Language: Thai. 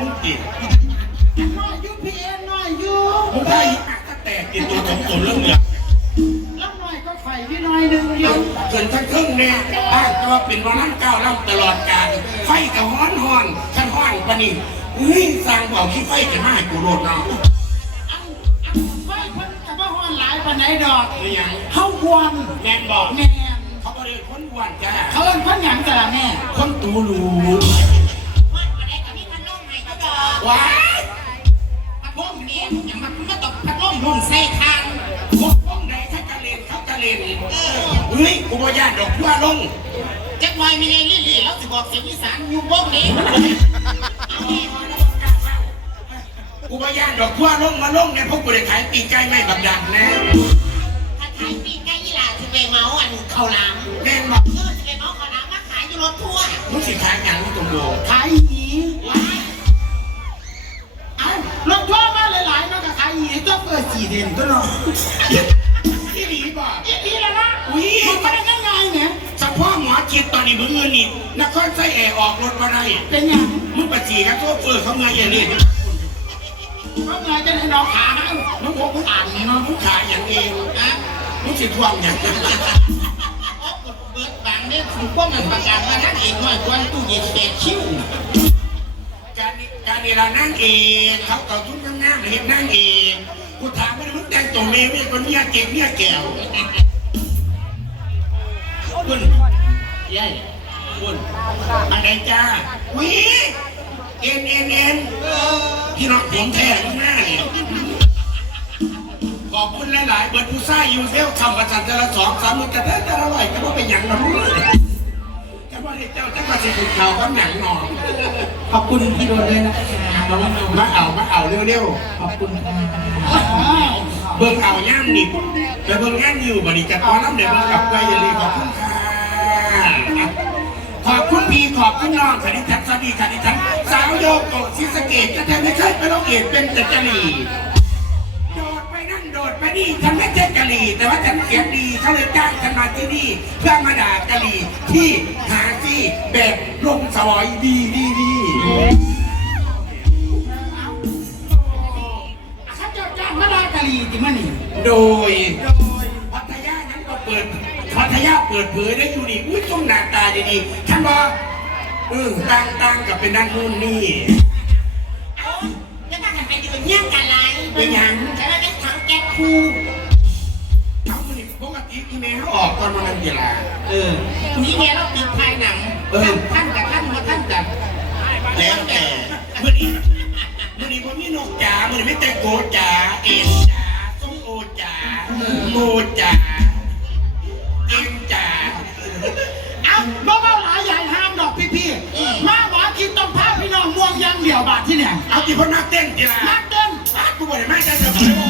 มึงกินน้อยอยู่พี่เอ็นน้อยอยู่มึงได้หักก็แตกกินตัวสมตุนเรื่องเหนือแล้วน้อยก็ไข่พี่น้อยหนึ่งอยู่เกินทั้งครึ่งเนี่ยอ้างตัวเป็นวันนั้นเก้าล่ำตลอดกาลไฟกับฮ้อนฮ้อนขันฮ้อนปะนี่เฮ้ยสร้างบอกขี้ไฟจะมาให้กูโดดเนาะอันอันไฟเพิ่นกับว่าห้อนหลายปานไหนดอกนี่ยังเฮาบวนแมนบอกแม่นเขาก็เรียกคนอ้วนจ้าเขาเอิ้นเพิ่นหยังแต่ละแม่คนตูรู ว้ายพัดล่มเนี่ยอย่างมันมันตกพัดล่มรุ่นใส่ทางพวกพวกไหนถ้ากระเลนเขากระเลนเฮ้ยกูบ่ญาติดอกยั่วลงจักหน่อยมีไงลี่ลี่แล้วสิบอกเสียงอีสานอยู่บ้งนี้กูบ่ญาติดอกยั่วลงมาลงเนี่ยพวกกูได้ขายปีกไก่ไม่บักดันนะถ้าขายปีกไก่ยี่หล่าสิไปเมาอันข้าวหลามแม่งบอกเออสิไปเมาข้าวหลามมาขายอยู่รถทัวร์มึงสิขายหยังมึงตัวโบขายหีเอ้ายๆเนาะก็ขายหีต้องเปิดสี่เด่นตัวเนาะที่หลีบอกอีนี่แหละนะอุ้ยมันไม่ได้ง่ายๆเนี่ยเฉพาะหมอคิดตอนนี้มึงเงินนี่นครไส้แอร์ออกรถมาได้เป็นหยังมึงปะจีกับโชเฟอร์เขาไงอย่างนี้เขาไงจะให้น้องขาให้น้องพกผู้อ่านนี่เนาะมึงขายอย่างเองนะมึงสิทวงอย่างนั้นโอ้กดเบิดบางเนี่ยถูกพวกมันประกาศว่านั่นเองหน่อยกวนตู้เย็นแปดชิว การนี้การนี้เรานั่งเองเขาเก่าทุ่งนั่งเห็นนั่งเองกูถามว่ามึงแต่งตัวเมย์ไม่คนเมียเก่งเมียแก้วคุณยัยคุณอันไหนจ้าวิเอ็นเอ็นเอ็นที่น้องผมแท้ข้างหน้าเนี่ยขอบคุณหลายๆเบิร์ดผู้ซ่ายูเซลคำประจันแต่ละสองสามมือกระแทกแต่ละร้อยก็ว่าเป็นอย่างนั้นแต่ว่าเจ้าจะมา สิคุณเขาก็หนังหนอนขอบคุณพี่โดนเลยนะคะน้องมาเอามาเอาเร็วขอบคุณค่ะๆ เบิ่งเอาย่ามนิบแต่เบิ่งย่ามอยู่บริการตอนน้ำเดี๋ยวเบิ่งกับไปอย่าลืมขอบคุณค่ะขอบคุณพี่ขอบคุณน้องคณิตทัศน์สวัสดีคณิตทันสาวโยกโกะศิสะเกตจะแทนไม่เคยไปร้องเอกเป็นแต่จรี ไปนี่ฉันไม่ใช่กะหรี่แต่ว่าฉันเสียงดีเขาเลยจ้างฉันมาที่นี่ เพื่อมาด่ากะหรี่ที่หาที่แบบลงสวอยดีดีดีข้าเจ้าจ้างมาลากะลีจิมานี่โดยพัทยานั้นก็เปิดพัทยาเปิดเผยได้อยู่นี่อุ้ยต้องหน้าตาดีๆท่านบอกเออต่างต่างกับเป็นนั่นนู่นนี่โอ้แล้วถ้ากันไปยืนย่างกันไรเป็นหยัง ก๊สคูเขามือปกติที่แม่เขาออกตอนมันเวลาเออนี่ไงเราติดภายหนังเออท่านกับท่านมาท่านกับแล้วแต่เมื่อนี้เมื่อนี้ผมมีนกจ๋าเมื่อนี้ไม่แต่โกจ๋าเอ็นจ๋าส้มโอจ๋าโมจ๋าเอ็นจ๋าเอ้าบ่เบาหลายใหญ่ห้ามดอกพี่ๆมาหมอกินต้องพาพี่น้องม่วงอยังเดี่ยวบาทที่เนี่ยเอาที่พ่อนักเต้นกีฬาแ